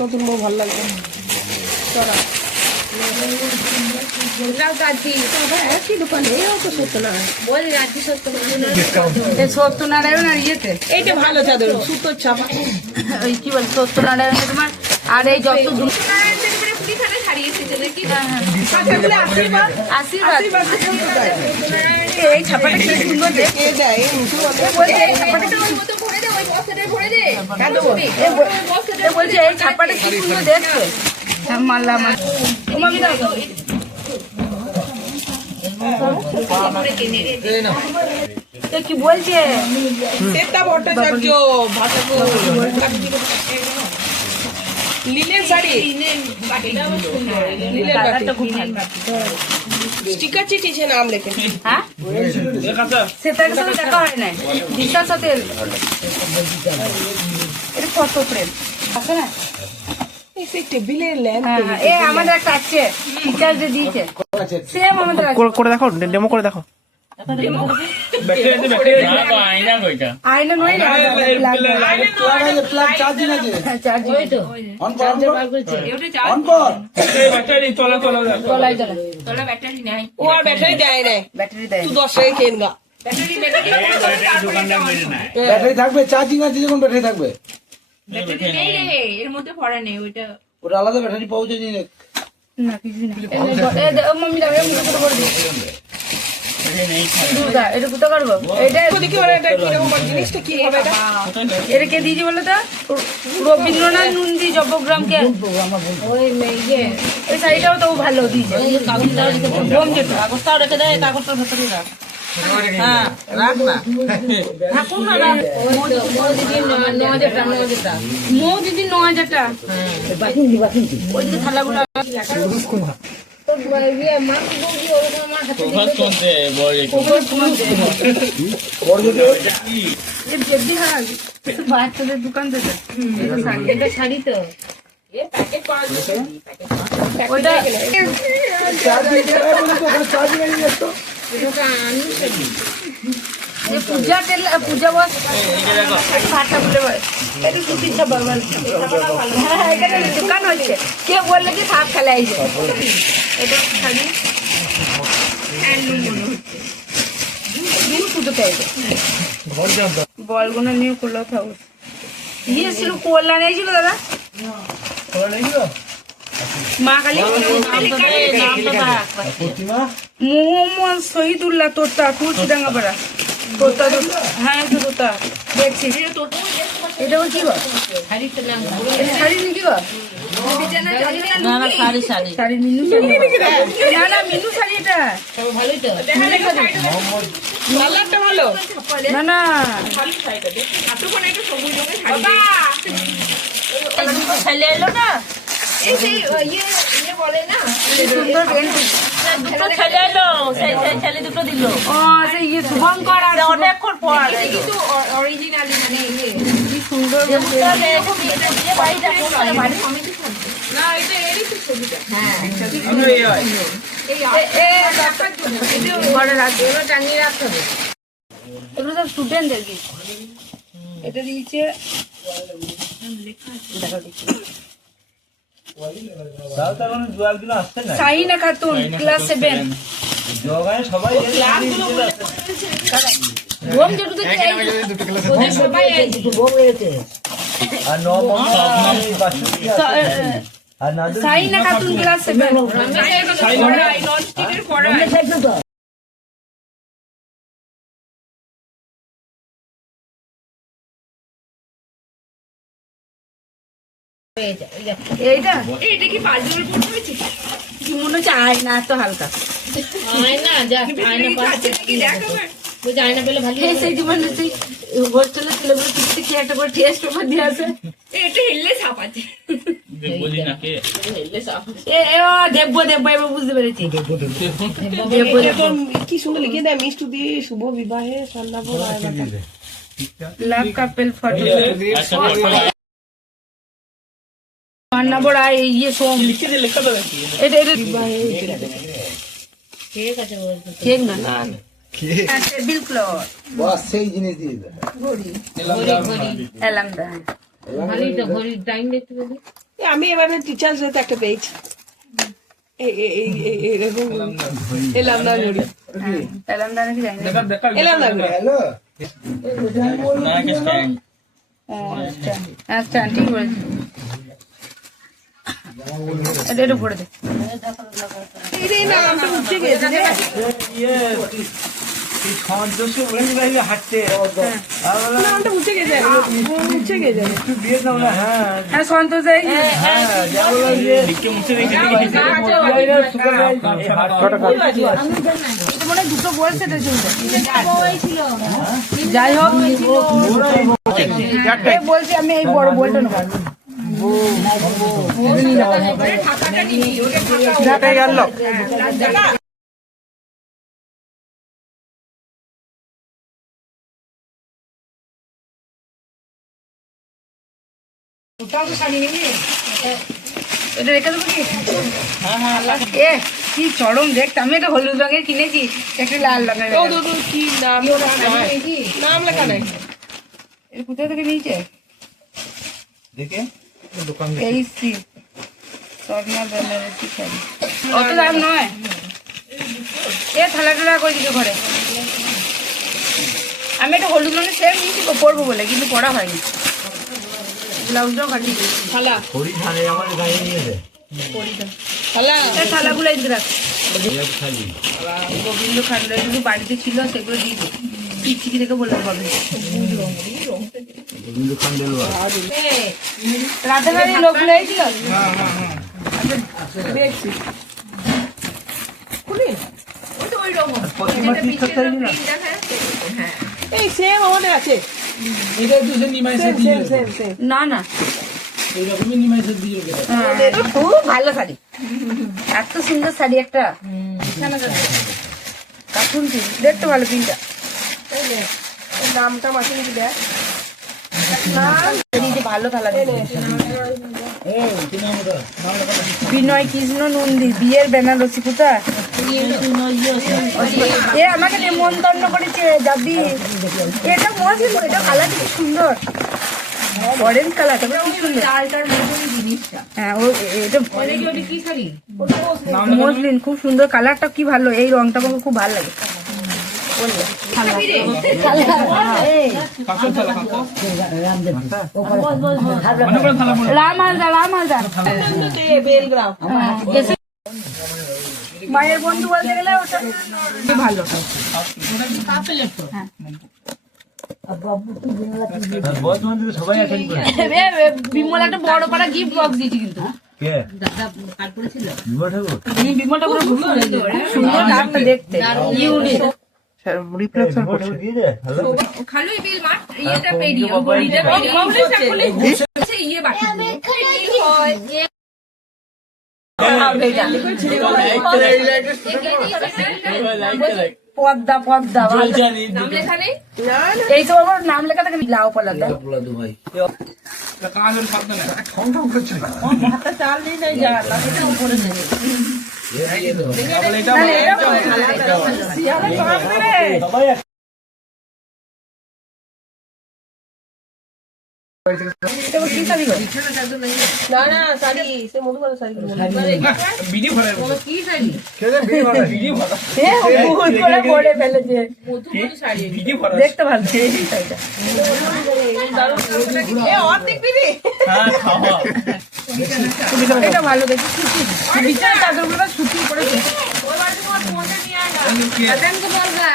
নতুন বউ ভালো লাগবে সত্যনারায়ণ আর ইয়েতে এইটা ভালো চাদর সুতোর ছাপা ওই কি বল সত্যনারায়ণ তোমার আর এই যত এই ছাপাটা কি সুন্দর দেখে বলছে এই ছাপাটা কি সুন্দর দেখছে মারলাম কি বলছে ভট্টাচার্য লিলেন শাড়ি স্টিকার চিঠিছে নাম লেখে হ্যাঁ সেটার সাথে দেখা হয় না দিশার সাথে এটা কত প্রেম আছে না টেবিলের ল্যাম্প এ আমাদের একটা আছে টিচার যে দিয়েছে সেম আমাদের করে দেখো ডেমো করে দেখো আয়না নয় ব্যাটারি দেয় না ব্যাটারি দেয় 10 টাকা কেন গা ব্যাটারি থাকবে চার্জিং আছে যখন ব্যাটারি থাকবে এর মধ্যে ভরা নেই ওইটা ওটা আলাদা ব্যাটারি পাওয়া যায় না কিছু না মাম্মি দাও এমন করে করে দিই দুর্গা এটা কোথা করবো এটা দেখি ওরা এটা কি রকম জিনিসটা কি হবে এটা এটা কে দিয়েছি বলো তো রবীন্দ্রনাথ নন্দী জবগ্রামকে ওই মেয়ে এই শাড়িটাও তো ভালো দিয়েছে কাগজটাও রেখে দেয় কাগজটার ভেতরে রাখ হ্যাঁ রাখ না থাকুন না মৌ দিদি 9000 ওই যে থালাগুলো বাচ্চাদের দোকান থেকে শাড়ি তো পূজা বস দোকান হচ্ছে কে বললে কি সাপ খেলে আইছে এটা শাড়ি বলগুলো নিয়ে খোলা থাকুক ইয়ে ছিল কোল্লা নিয়েছিল দাদা মা কালী মোহাম্মদ শহীদুল্লাহ তোরটা তুলসীডাঙ্গাপাড়া তোরটা হ্যাঁ তোরটা দেখছি এটা কি গো শাড়ি নাকি গো না না শাড়ি শাড়ি শাড়ি মিনু শাড়ি না না মিনু শাড়ি এটা ভালোই তো কালারটা ভালো না না ছেলে এলো না এই সেই ইয়ে বলে না সুন্দর দুটো ছেলে এলো সেই ছেলে দুটো দিল ও সেই ইয়ে শুভঙ্কর আর অনেকক্ষণ পর কিন্তু অরিজিনালি মানে ইয়ে কি সুন্দর না এটা এরই তো ছবিটা হ্যাঁ ঘরে রাখবে এগুলো টাঙিয়ে রাখতে হবে এগুলো সব স্টুডেন্টদের কি এটা দিয়েছে সাইনা খাতুন ক্লাস 7 সবাই বোম যেটুকু ওদের সবাই সাইনা খাতুন ক্লাস 7 এইটা এইটা কি পাঁচজনের পড়তে হয়েছে কি মনে হচ্ছে আয়না এত হালকা আয়না যা আয়না পাচ্ছে কি দেখাবে ওই আয়না পেলে ভালো সেই জীবনে সেই হোস্টেলে ছেলেগুলো কিছু কি একটা করে টেস্ট পেপার দিয়ে আসে এটা হেললে সাপ আছে বুঝি না কে হেললে সাপ এ দেবব এবার বুঝতে পেরেছি কি সুন্দর লিখে দেয় মিষ্টু দি শুভ বিবাহে সন্ধ্যাপর লাভ কাপল ফটো মান্না বড় ইয়ে সোম লিখে দে লেখা দাও এটা কেক না না না টেবিল ক্লথ বাস সেই জিনিস দিয়ে দেবে এলামদা এ, আমি এবারে টিচার্স ডেতে একটা পেয়েছি এরকম এলাম না ঘড়ি এলামদা নাকি জানি না এলাম না ঘড়ি হ্যালো আচ্ছা ঠিক বলেছি এটা একটু ভরে দে এই নামটা উঠে গেছে রে নামটা উঠে গেছে উঠে গেছে হ্যাঁ সন্তোষ এই মনে হয় দুটো বলছে তো যাই হোক এই বলছি আমি এই বড় বলটা নেবো এটা রেখে দেবো কি এ কি চরম দেখতে আমি একটা হলুদ রঙের কিনেছি একটা লাল রঙের ও দুটো কি নাম নাম লেখা নাই এটা কোথায় থেকে নিয়েছে দেখে এই সি স্বর্ণা বেনারসি শাড়ি অত দাম নয় এ থালা টালা করে দিকে ঘরে আমি একটা হলুদ রঙের সেম নিয়েছি পরবো বলে কিন্তু পরা হয়নি ব্লাউজটাও কাটিয়ে দিয়েছি থালা হরি ধানে আমার গায়ে নিয়ে দে থালা এই থালাগুলো এনে রাখ গোবিন্দ খান্ড এগুলো বাড়িতে ছিল সেগুলো দিয়েছি চিকি থেকে বললাম হবে গোবিন্দ খান্ডেল রাতে বাড়ি লোকগুলো এসেছিল দেখছি খুলি এই সেম আমাদের আছে এটা তো সে নিমাইছে দিয়ে দেবে না না এইরকমই নিমাইছে দিয়ে দেবে খুব ভালো শাড়ি এত সুন্দর শাড়ি একটা কার্টুন পিন দেখতে ভালো পিনটা নামটা মাসে নাকি দেখ ভালো থালা বিনয় কৃষ্ণ নন্দী বিয়ের বেনারসি কোথা এ আমাকে নেমন্তন্ন করেছে যাবি এটা মজা এটা কালারটা খুব সুন্দর অরেঞ্জ কালারটা খুব সুন্দর হ্যাঁ ও এটা মসলিন খুব সুন্দর কালারটা কি ভালো এই রংটা আমাকে খুব ভালো লাগে রাম হালদা বেলগ্রাম মায়ের বন্ধু বলতে গেলে ওটা ভালো সবাই আছেন বিমল একটা বড় পাড়া গিফট বক্স দিয়েছি কিন্তু কে বিমল ঠাকুর বিমলটা পুরো খুব সুন্দর নামটা দেখতে ইউনিক রিফ্লেকশন করছে দিয়ে দে হ্যালো খালুই বিল মাঠ ইয়েটা পেরিয়ে গলিটা পেরিয়ে ইয়ে বাকি হয় পদ্মা পদ্মা নাম লেখা নেই এই তো আমার নাম লেখা থাকে লাউ পালাদা ভাই চাল নেই নাই যা এটা উপরে নেই সবাই না না শাড়ি সে মধুবালা শাড়ি কি শাড়ি পরে ফেলেছে মধুবনী শাড়ি দেখতে ভালো অর্ধেক দিবি এটা ভালো দেখি বিছানা চাদরগুলো সুতি করেছে ওই বাড়িতে তোমার ফোনটা নিয়ে আয় না